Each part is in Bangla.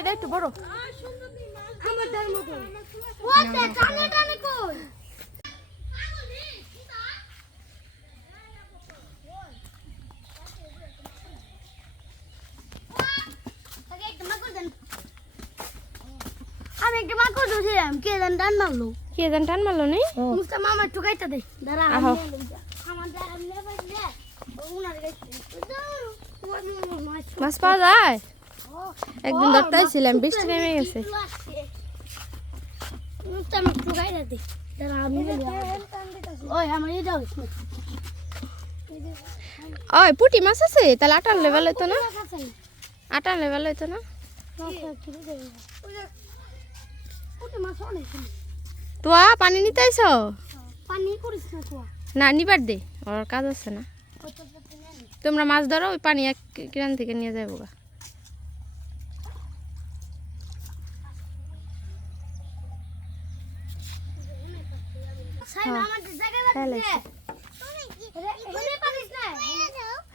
এটা একটু বড় আমি একটা মাকড় ধরছিলাম কে জান টান মারলো নেই মুস্তা মামা টুকাইতে দে দাঁড়া আহো আমার দাঁড়া নেবে দে ওনার কাছে মাছ পাওয়া যায় একদিন ধরতে আইছিলাম বৃষ্টি নেমে গেছে মুস্তা মাছ টুকাইতে দে দাঁড়া আমি ওই আমার এটা ওই পুঁটি মাছ আছে তাহলে আটার লেভেল হইতো না আটার লেভেল হইতো না তোয়া পানি নিতে আইছো পানি করিস না তোয়া না নিবার দে ওর কাজ আছে না তোমরা মাছ ধরো ওই পানি এক কিরান থেকে নিয়ে যাবো গা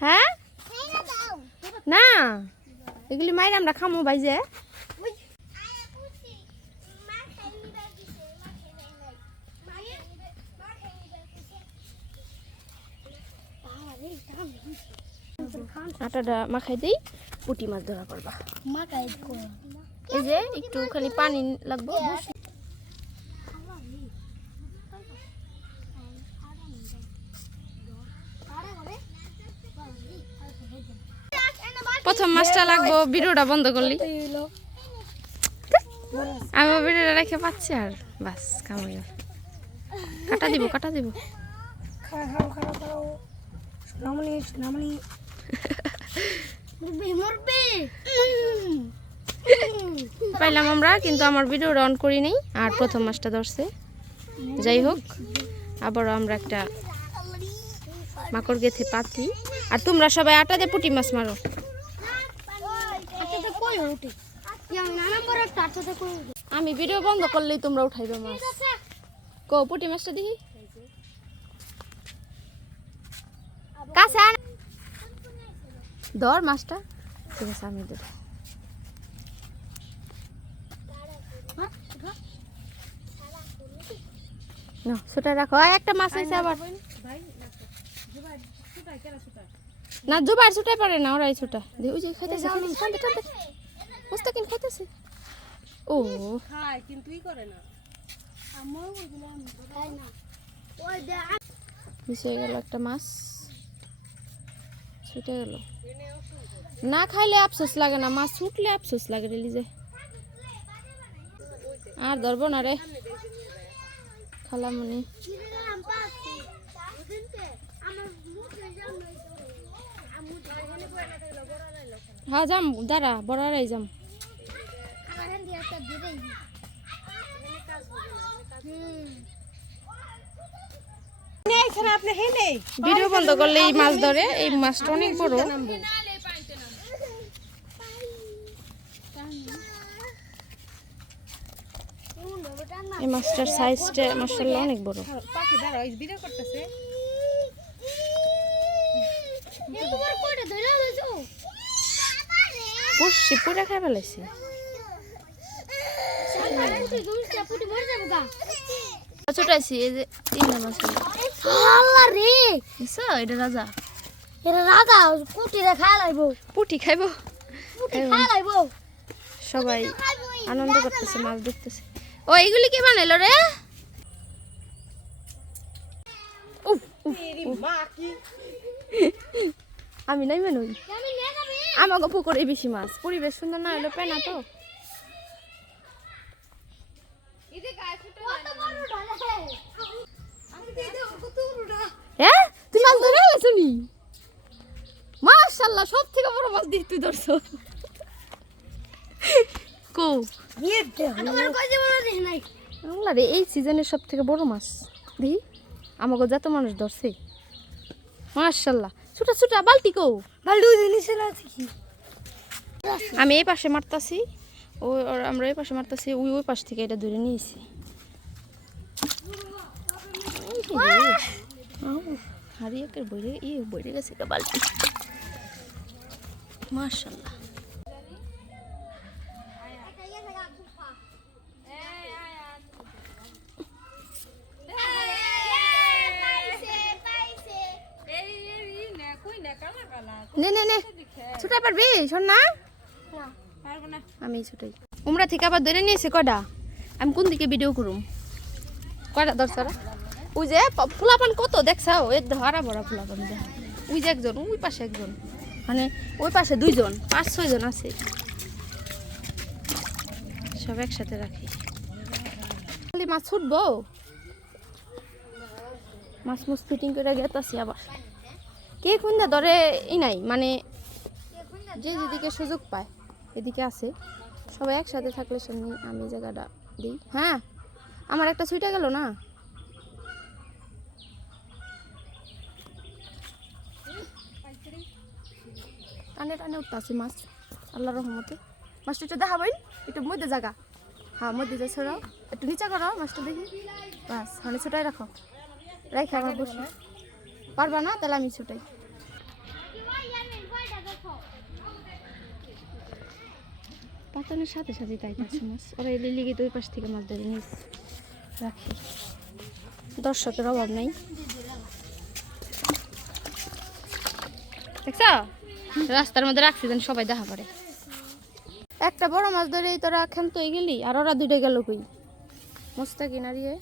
হ্যাঁ না এগুলি মাইরে আমরা খামো বাইজে আটাটা মাখাই দিই পুঁটি মাছ ধরা করবা এই যে একটুখানি পানি লাগবে প্রথম মাছটা লাগবো ভিডিওটা বন্ধ করলি আমি ভিডিওটা রেখে পাচ্ছি আর বাস কামাই কাটা দিব পাইলাম আমরা কিন্তু আমার ভিডিওটা অন করি নাই আর প্রথম মাছটা ধরছে যাই হোক আবারও আমরা একটা মাকড় গেথে পাতি আর তোমরা সবাই আটা দিয়ে পুঁটি মাছ মারো আমি ভিডিও বন্ধ করলেই তোমরা উঠাইবে মাছ কো পুঁটি মাছটা দেখি কাছে আন ধর মাছটা ঠিক আছে আমি দেব না ছোটা রাখো একটা মাছ আছে আবার না জুবার ছুটাই পারে না ওরাই ছোটা দে ওই যে খাইতেছে মুস্তাকিন খাইতেছে ও খায় কিন্তু ই করে না আমও বললাম খায় না ওই দে মিশে গেল একটা মাছ ছুটে গেল না খাইলে আফসোস লাগে না মাছ ছুটলে আফসোস লাগে রে লিজে আর ধরবো না রে খালামনি হ্যাঁ যাম দাঁড়া বড়ারাই যাম ভিডিও বন্ধ করলে এই মাছ ধরে এই মাছটা অনেক বড় এই মাছটার সাইজটা মাশাআল্লাহ অনেক বড় পাখি দাঁড়া এই ভিডিও করতেছে পুষি পুরা খাই ফেলাইছি ছোটাইছি এই যে তিনটা মাছ আল্লাহ রে এটা রাজা পুটিরে খাই লাইবো পুটি খাইবো পুটি খাই লাইবো সবাই আনন্দ করতেছে মাছ দেখতেছে ও এইগুলি কে বানাইলো রে আমি নাই মানুষ আমাকে পুকুরে বেশি মাছ পরিবেশ সুন্দর না হলে পেনা তো হ্যাঁ তুই মাছ ধরে গেছো নি মাশাআল্লাহ সব থেকে বড় মাছ দিয়ে তুই ধরছো কো এই সিজনের সব থেকে বড় মাছ দেখি আমাকে যত মানুষ ধরছে মাশাআল্লাহ ছোটা ছোটা বালতি কো আমি এই পাশে মারতাছি আমরা এই পাশে মারতাছি ওই পাশ থেকে এটা ধরে নিয়েছি হারিয়াকের বইরে গেছে বালতি মাশাআল্লাহ। নে ছুটাই পারবি শোন না আমি ছুটাই উমরা থেকে আবার ধরে নিয়েছে কয়টা আমি কোন দিকে ভিডিও করুম কয়টা দর্শকরা ওই যে ফুলাপান কত দেখছাও এর হারা ভরা ফুলাপান যা ওই যে একজন ওই পাশে একজন মানে ওই পাশে 2 জন 5-6 জন আছে সব একসাথে রাখি খালি মাছ ছুটবো মাছ মুছ ফিটিং করে গেতাছি আবার কে খুঁজা ধরে ই নাই মানে যে যেদিকে সুযোগ পায় এদিকে আছে সবাই একসাথে থাকলে সামনে আমি জায়গাটা দিই। হ্যাঁ আমার একটা ছুটে গেল না টানে টানে উঠতেছি মাছ আল্লাহর রহমতে মাছটা একটু দেখাবেন একটু মধ্যে জায়গা হ্যাঁ মধ্যে যা ছড়াও একটু নিচা করো মাছটা দেখি বাস মানে ছোটাই রাখো রেখে আমার বসে পারবা না তাহলে আমি ছোটাই পাতানোর সাথে সাথে তাই আছে মাছ ওরা এলে লিগে দুই পাশ থেকে মাছ ধরে নিস রাখি দর্শকের অভাব নাই দেখছ রাস্তার মধ্যে রাখছি যেন সবাই দেখা পারে একটা বড় মাছ ধরে তোরা ক্ষান্ত হয়ে গেলি আর ওরা দুটো গেল কই মস্তা কিনারিয়ে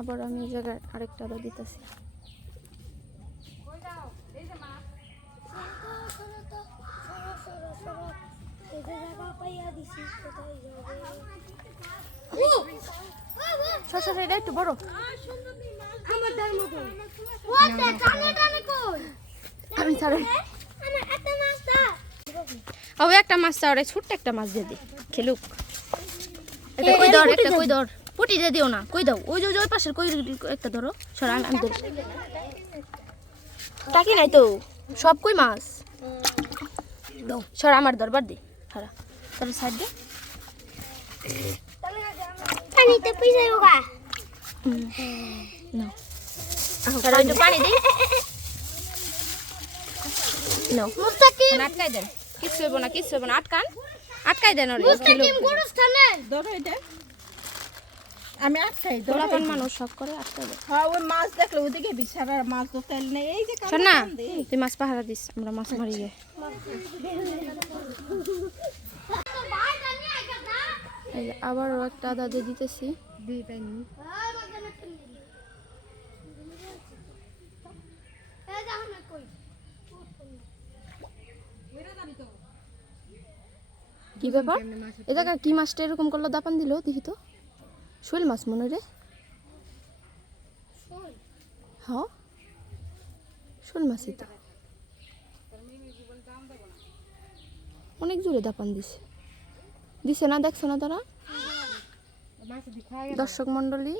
আবার আমি এই জায়গায় আরেকটা আবার দিতেছি এটা একটু বড় আমি একটা মাছ চাওয়ারে ছোট্ট একটা মাছ দিয়ে দি খেলুক এটা কই ধর একটা কই ধর পুটি দিয়ে দিও না কই দাও ওই যে ওই পাশের কই একটা ধরো সরা আমি ধর টাকি নাই তো সব কই মাছ দাও সরা আমার দরবার দি হারা তোর সাইড দে পানিতে পয়সা হোগা নাও সরা একটু পানি দে নাও মুস্তাকিম আটকাই দেন কিছু হইব না আটকাই দেন ওরে মুস্তাকিম গোরস্থানে ধরো এটা আমি আটকাই দোলাপান মানুষ সব করে আটকাই দেন হ্যাঁ ওই মাছ দেখলে ওদিকে বিছারা মাছ তো তেল নেই এই যে শোন না তুই মাছ পাহারা দিস আমরা মাছ মারি গে এই আবারও একটা আদা দিয়ে দিতেছি দুই পাইনি কি ব্যাপার এ জায়গা কি মাছটা এরকম করলো দাপান দিল দেখি তো শোল মাছ মনে রে হ্যাঁ শোল মাছই তো অনেক জোরে দাপান দিছে না দেখছো না তারা দর্শক মন্ডলী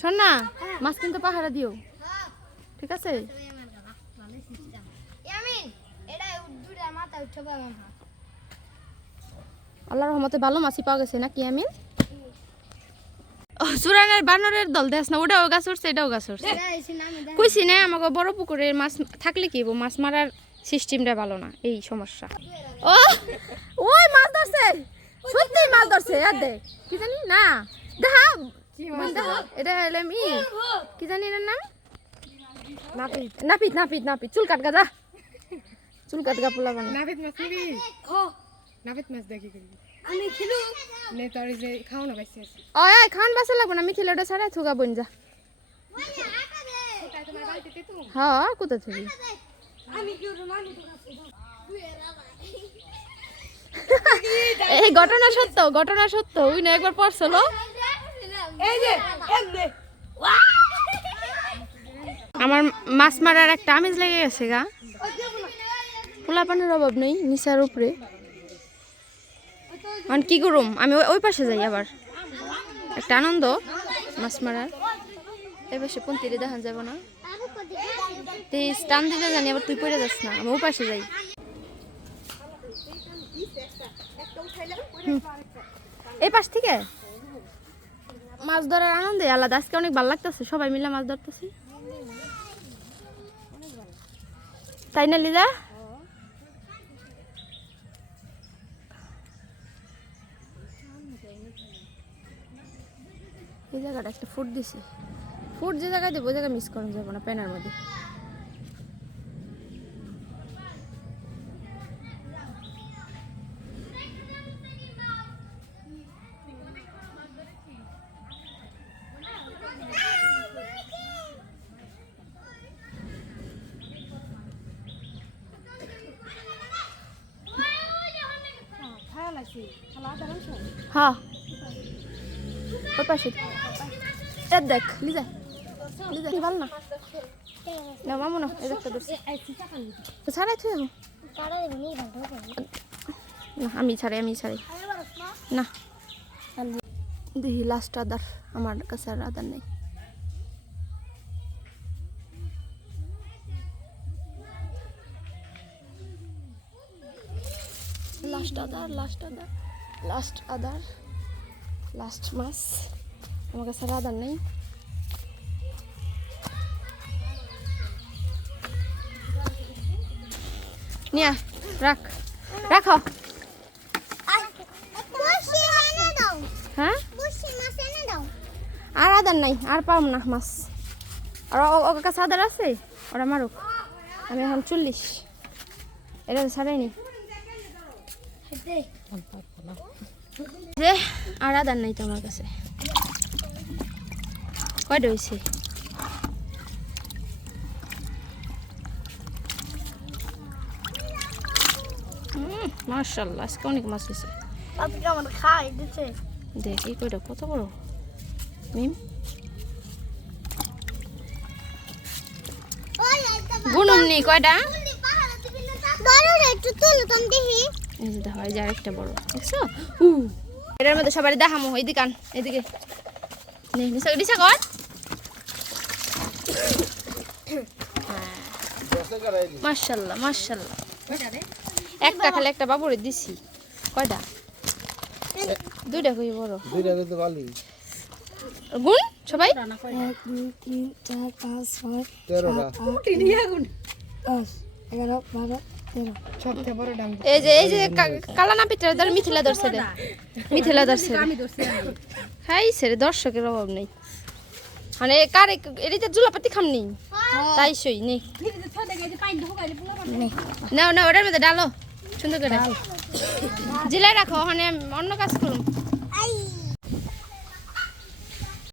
শোন না মাছ কিন্তু পাহারা দিও ঠিক আছে আল্লাহর রহমতে ভালো মাছই পাওয়া গেছে নাকি আমিন সুরানের বানরের দল দেখ না ওটাও গাছ উঠছে এটাও গাছ উঠছে কইছি না আমাকে বড় পুকুরের মাছ থাকলে কি মাছ মারার সিস্টেমটা ভালো না এই সমস্যা ও ওই মাছ ধরছে সত্যি মাছ ধরছে আর দে কি জানি না দেখা এটা হলে আমি কি জানি এর নাম নাপিত চুল কাট গা চুল কাট গা পোলা বানা নাপিত মাছ নিবি নাপিত মাছ দেখি আমি খেলু নে তোর যে খাও না বাইছে ওই খান বাসা লাগবে না আমি খেলে ওটা ছাড়া থুগা বন যা হ্যাঁ কোথায় থেকে আমি কি রোমানি তো এই ঘটনা সত্য ওই না একবার পড়ছিল এই যে এমনে আমার মাছ মারার একটা আমেজ লেগে গেছে গা পোলাপানের অভাব নেই নিচার উপরে এখন কি করুম আমি ওই পাশে যাই আবার একটা আনন্দ মাছ মারার এই পাশে পন্তিরে দেখান যাব না তুই টান দিলে জানি আবার তুই পড়ে যাস না আমি ওই পাশে যাই এই পাশ থেকে মাছ ধরার আনন্দে আলাদা। আজকে অনেক ভালো লাগতেছে, সবাই মিলে মাছ ধরতেছি, তাই না লিজা? এই জায়গাটা একটা ফুট দিছি, ফুট যে জায়গায় দেবো ওই জায়গায় মিস করা যাবো না পেনের মধ্যে। হ্যাঁ ওই পাশে দেখ লিজা, লিজা কি ভালো না না মামু না এই একটা দোষ ছাড়াই তুই না, আমি ছাড়াই না। দেখি লাস্ট আদার, আমার কাছে আর আদার নেই। লাস্ট আদার লাস্ট মাছ, আমার কাছে আর আদার নেই। নিয়ে রাখো। হ্যাঁ আর আদার নাই, আর পাম না মাছ। আর ওর কাছে আদার আছে, ওরা মারুক। আমি এখন 40 এটা ছাড়াইনি যে, আর আদার নাই তো আমার কাছে। কয়টা হয়েছে? মাশাআল্লাহ আজকে অনেক মাছ হয়েছে। দেখি কয়টা, কত বড় মিম। গুনুম নি কয়টা? এই যে দেখো, এই যে আরেকটা বড় দেখছো। এটার মধ্যে সবাই দেখামো। এইদিকে আন, এইদিকে দিশা কর। মাশাআল্লাহ মাশাআল্লাহ, একটা খালি একটা বাবুরে দিছি। কয়টা? দুইটা কই বড়, দুইটা তো ভালো। গুণ সবাই 1 2 3 4 5 6 13টা কুটি নিয়া গুণ 10 11 12 13 সবচেয়ে বড় ডাং। এই যে কালা না পিটার ধর মিথিলা ধরছে রে, মিথিলা ধরছে আমি ধরছি। হাই সেরে দর্শকের অভাব নেই, মানে কারে এরিতে জুলাপাতি খামনি তাই সই নেই। না ওটার মধ্যে ডালো সুন্দর করে জিলাই রাখো, মানে অন্য কাজ করুন।